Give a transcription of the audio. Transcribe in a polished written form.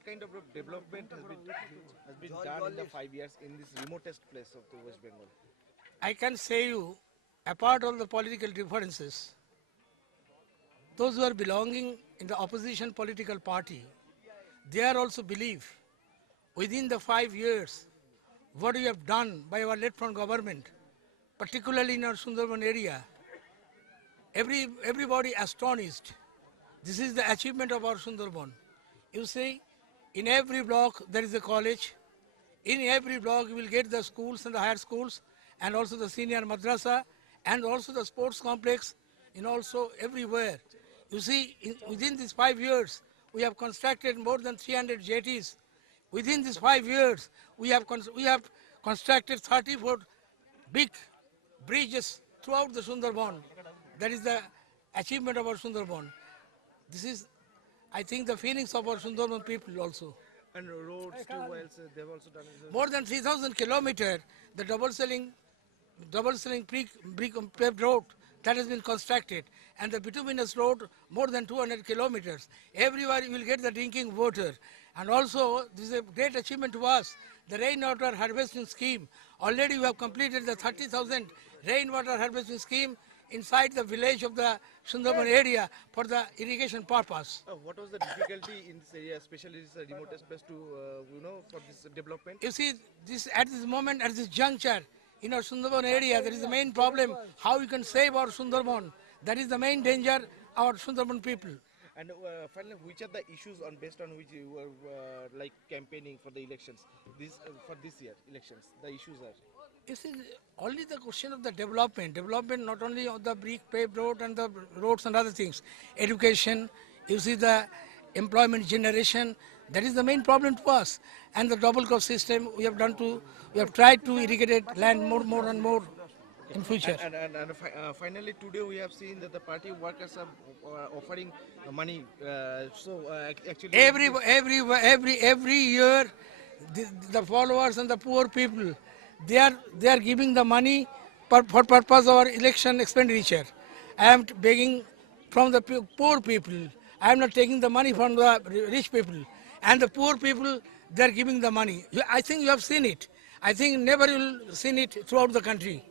what kind of development has been done in the 5 years in this remotest place of the West Bengal? I can say you, apart from the political differences, those who are belonging in the opposition political party, they are also believe within the 5 years what we have done by our left front government, particularly in our Sundarban area, everybody astonished. This is the achievement of our Sundarban. You see, in every block there is a college. In every block you will get the schools and the higher schools and also the senior madrasa and also the sports complex and also everywhere. You see, within these 5 years, we have constructed more than 300 jetties. Within these 5 years, we have constructed 34 big bridges throughout the Sundarban. That is the achievement of our Sundarban. This is, I think, the feelings of our Sundarban people also. And roads too, well, so they've also done it. More than 3,000 kilometers, the double-selling brick paved road that has been constructed, and the bituminous road more than 200 kilometers. Everywhere you will get the drinking water. And also, this is a great achievement to us, the rainwater harvesting scheme. Already we have completed the 30,000 rainwater harvesting scheme inside the village of the Sundarban area for the irrigation purpose. What was the difficulty in this area, especially this remotest place to, for this development? You see, at this moment, at this juncture, in our Sundarban area, there is the main problem, how we can save our Sundarban. That is the main danger, our Sundarban people. And finally, which are the issues based on which you were like campaigning for the elections, for this year elections, the issues are? You see, only the question of the development not only of the brick paved road and the roads and other things, education, you see the employment generation, that is the main problem to us. And the double crop system we have tried to irrigate land more and more in future. And finally today we have seen that the party workers are offering money. Actually Every year the followers and the poor people, they are giving the money for purpose of our election expenditure. I am begging from the poor people. I am not taking the money from the rich people. And the poor people, they are giving the money. I think you have seen it. I think never you will seen it throughout the country.